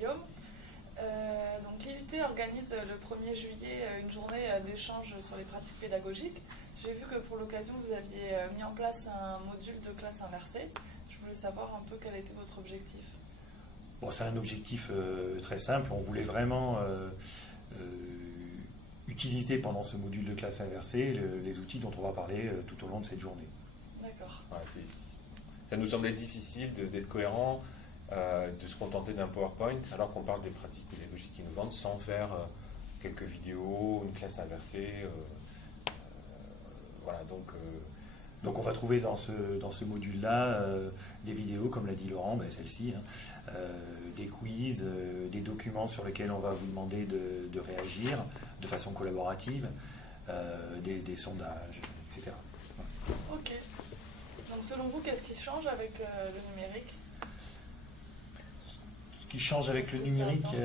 Guillaume. Donc l'IUT organise le 1er juillet une journée d'échange sur les pratiques pédagogiques. J'ai vu que pour l'occasion, vous aviez mis en place un module de classe inversée. Je voulais savoir un peu quel était votre objectif. Bon, c'est un objectif très simple. On voulait vraiment utiliser pendant ce module de classe inversée les outils dont on va parler tout au long de cette journée. D'accord. Ouais, ça nous semblait difficile d'être cohérent, de se contenter d'un PowerPoint, alors qu'on parle des pratiques pédagogiques innovantes, sans faire quelques vidéos, une classe inversée. Voilà, donc on va trouver dans ce module-là des vidéos, comme l'a dit Laurent, celle-ci, des quiz, des documents sur lesquels on va vous demander de réagir de façon collaborative, des sondages, etc. Ok. Donc selon vous, qu'est-ce qui change avec le numérique ? Ce qui change avec le numérique,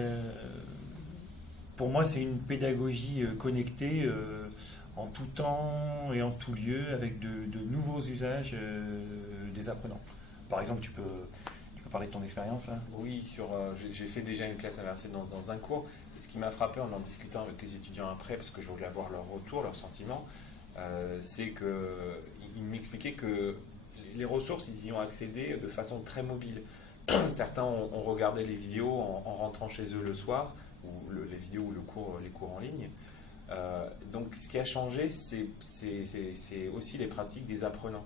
pour moi, c'est une pédagogie connectée en tout temps et en tout lieu, avec de nouveaux usages des apprenants. Par exemple, tu peux parler de ton expérience là ? Oui, j'ai fait déjà une classe inversée dans un cours. Et ce qui m'a frappé en discutant avec les étudiants après, parce que je voulais avoir leur retour, leurs sentiments, c'est qu'ils m'expliquaient que les ressources, ils y ont accédé de façon très mobile. Certains ont regardé les vidéos en rentrant chez eux le soir, ou les vidéos ou les cours en ligne. Donc ce qui a changé, c'est aussi les pratiques des apprenants.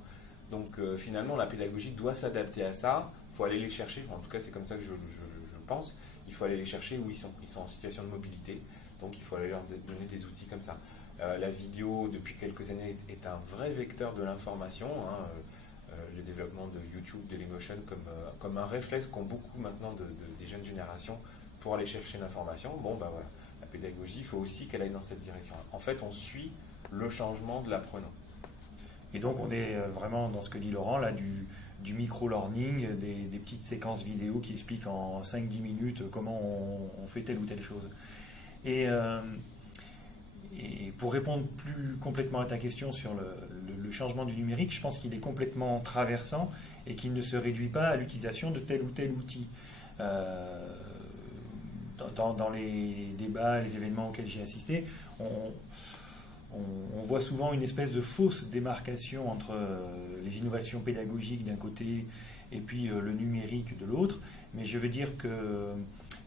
Donc finalement, la pédagogie doit s'adapter à ça. Il faut aller les chercher, en tout cas c'est comme ça que je pense. Il faut aller les chercher où ils sont en situation de mobilité. Donc il faut aller leur donner des outils comme ça. La vidéo, depuis quelques années, est un vrai vecteur de l'information. Le développement de YouTube, Dailymotion, comme un réflexe qu'ont beaucoup maintenant des jeunes générations pour aller chercher l'information. Bon, ben voilà. La pédagogie, il faut aussi qu'elle aille dans cette direction. En fait, on suit le changement de l'apprenant. Et donc, on est vraiment dans ce que dit Laurent, là, du micro-learning, des petites séquences vidéo qui expliquent en 5-10 minutes comment on fait telle ou telle chose. Et pour répondre plus complètement à ta question sur le changement du numérique, je pense qu'il est complètement traversant et qu'il ne se réduit pas à l'utilisation de tel ou tel outil. Dans les débats, les événements auxquels j'ai assisté, on voit souvent une espèce de fausse démarcation entre les innovations pédagogiques d'un côté et puis le numérique de l'autre. Mais je veux dire que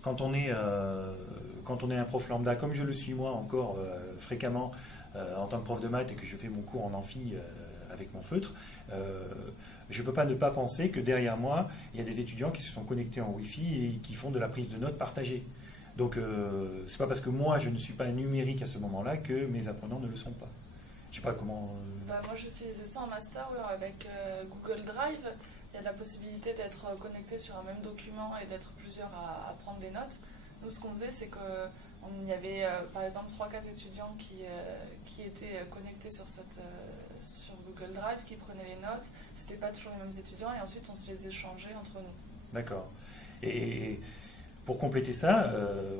quand on est un prof lambda, comme je le suis moi encore fréquemment en tant que prof de maths et que je fais mon cours en amphi avec mon feutre, je ne peux pas ne pas penser que derrière moi, il y a des étudiants qui se sont connectés en Wi-Fi et qui font de la prise de notes partagée. Donc, c'est pas parce que moi, je ne suis pas numérique à ce moment-là que mes apprenants ne le sont pas. Je sais pas comment... Moi, j'utilisais ça en master avec Google Drive. Il y a la possibilité d'être connecté sur un même document et d'être plusieurs à prendre des notes. Nous, ce qu'on faisait, c'est qu'il y avait, par exemple, 3-4 étudiants qui étaient connectés sur Google Drive, qui prenaient les notes. C'était pas toujours les mêmes étudiants et ensuite, on se les échangeait entre nous. D'accord. Et pour compléter ça,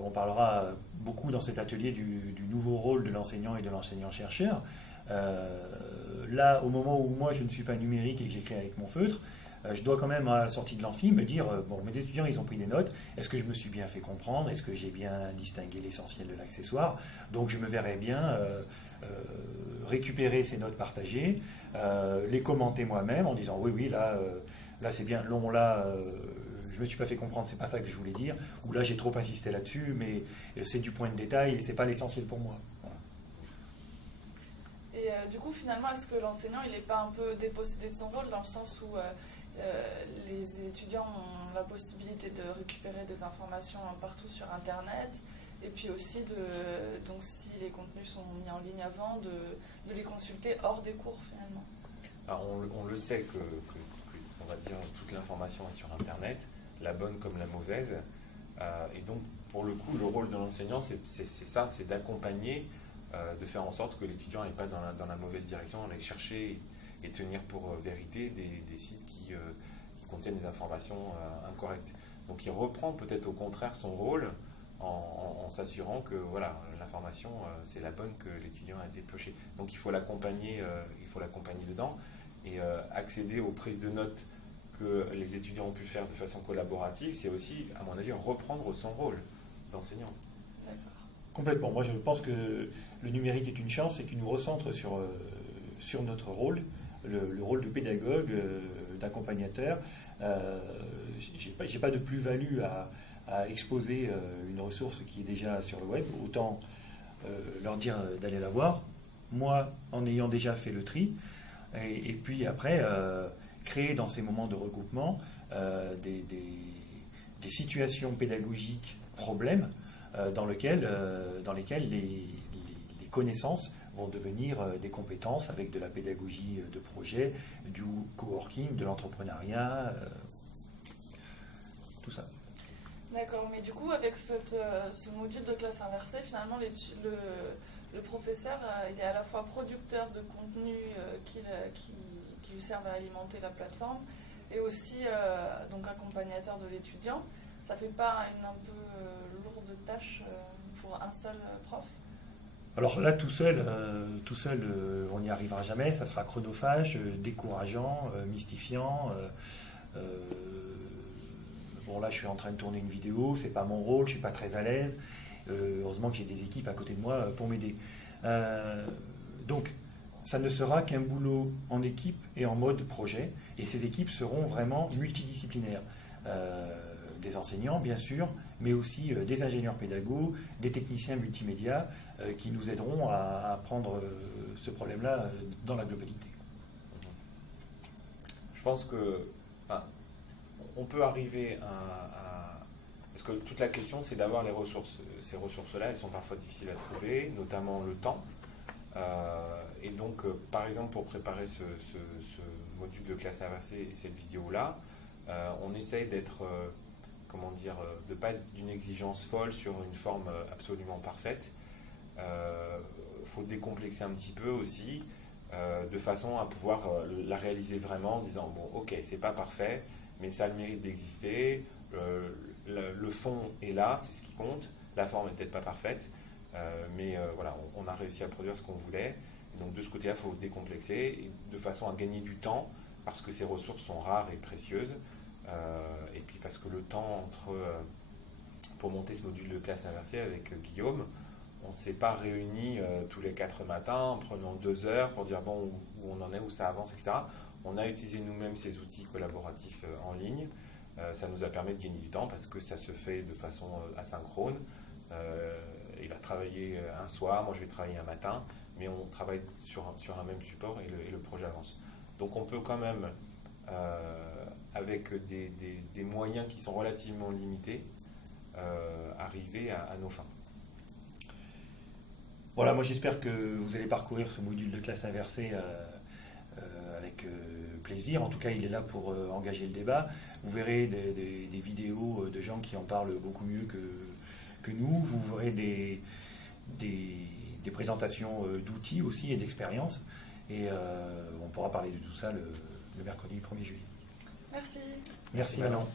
on parlera beaucoup dans cet atelier du nouveau rôle de l'enseignant et de l'enseignant-chercheur. Là, au moment où moi je ne suis pas numérique et que j'écris avec mon feutre, je dois quand même à la sortie de l'amphi me dire bon, mes étudiants ils ont pris des notes, est-ce que je me suis bien fait comprendre, est-ce que j'ai bien distingué l'essentiel de l'accessoire, donc je me verrais bien récupérer ces notes partagées, les commenter moi-même en disant oui là c'est bien long, là je ne me suis pas fait comprendre, c'est pas ça que je voulais dire, ou là j'ai trop insisté là-dessus, mais c'est du point de détail et c'est pas l'essentiel pour moi. Voilà. Et du coup, finalement, est-ce que l'enseignant il n'est pas un peu dépossédé de son rôle dans le sens où les étudiants ont la possibilité de récupérer des informations partout sur Internet et puis aussi, donc si les contenus sont mis en ligne avant, de les consulter hors des cours finalement. Alors on le sait que on va dire toute l'information est sur Internet, la bonne comme la mauvaise, et donc pour le coup le rôle de l'enseignant c'est ça, c'est d'accompagner, de faire en sorte que l'étudiant n'est pas dans la mauvaise direction, aller chercher et tenir pour vérité des sites qui contiennent des informations incorrectes. Donc il reprend peut-être au contraire son rôle en s'assurant que voilà, l'information c'est la bonne que l'étudiant a été pioché. Donc il faut l'accompagner dedans et accéder aux prises de notes que les étudiants ont pu faire de façon collaborative, c'est aussi, à mon avis, reprendre son rôle d'enseignant. D'accord. Complètement. Moi, je pense que le numérique est une chance et qu'il nous recentre sur notre rôle, le rôle de pédagogue, d'accompagnateur. J'ai pas de plus-value à exposer une ressource qui est déjà sur le web. Autant leur dire d'aller la voir. Moi, en ayant déjà fait le tri, et puis après, créer dans ces moments de regroupement des situations pédagogiques problèmes dans lesquelles les connaissances vont devenir des compétences avec de la pédagogie de projet, du coworking, de l'entrepreneuriat, tout ça. D'accord, mais du coup, avec ce module de classe inversée, finalement, le professeur il est à la fois producteur de contenu qui lui servent à alimenter la plateforme et aussi donc accompagnateur de l'étudiant. Ça fait pas une un peu lourde tâche pour un seul prof? Alors là, tout seul, on n'y arrivera jamais. Ça sera chronophage, décourageant, mystifiant. Bon, là, je suis en train de tourner une vidéo, c'est pas mon rôle, je suis pas très à l'aise. Heureusement que j'ai des équipes à côté de moi pour m'aider. Donc, ça ne sera qu'un boulot en équipe et en mode projet. Et ces équipes seront vraiment multidisciplinaires. Des enseignants, bien sûr, mais aussi des ingénieurs pédagogues, des techniciens multimédia qui nous aideront à prendre ce problème-là dans la globalité. Je pense que on peut arriver parce que toute la question, c'est d'avoir les ressources. Ces ressources-là, elles sont parfois difficiles à trouver, notamment le temps. Et donc, par exemple, pour préparer ce module de classe inversée et cette vidéo-là, on essaye d'être, de ne pas être d'une exigence folle sur une forme absolument parfaite. Faut décomplexer un petit peu aussi, de façon à pouvoir la réaliser vraiment en disant, bon, ok, c'est pas parfait, mais ça a le mérite d'exister, le fond est là, c'est ce qui compte, la forme n'est peut-être pas parfaite, mais voilà, on a réussi à produire ce qu'on voulait. Et donc de ce côté-là, il faut décomplexer, et de façon à gagner du temps, parce que ces ressources sont rares et précieuses, et puis parce que le temps pour monter ce module de classe inversée avec Guillaume, on ne s'est pas réunis tous les 4 matins en prenant 2 heures pour dire bon, où on en est, où ça avance, etc. On a utilisé nous-mêmes ces outils collaboratifs en ligne. Ça nous a permis de gagner du temps parce que ça se fait de façon asynchrone. Il va travailler un soir, moi je vais travailler un matin, mais on travaille sur un même support et le projet avance. Donc on peut quand même, avec des moyens qui sont relativement limités, arriver à nos fins. Voilà, moi j'espère que vous allez parcourir ce module de classe inversée avec plaisir. En tout cas, il est là pour engager le débat. Vous verrez des vidéos de gens qui en parlent beaucoup mieux que nous. Vous verrez des présentations d'outils aussi et d'expériences. Et on pourra parler de tout ça le mercredi 1er juillet. Merci. Merci Manon.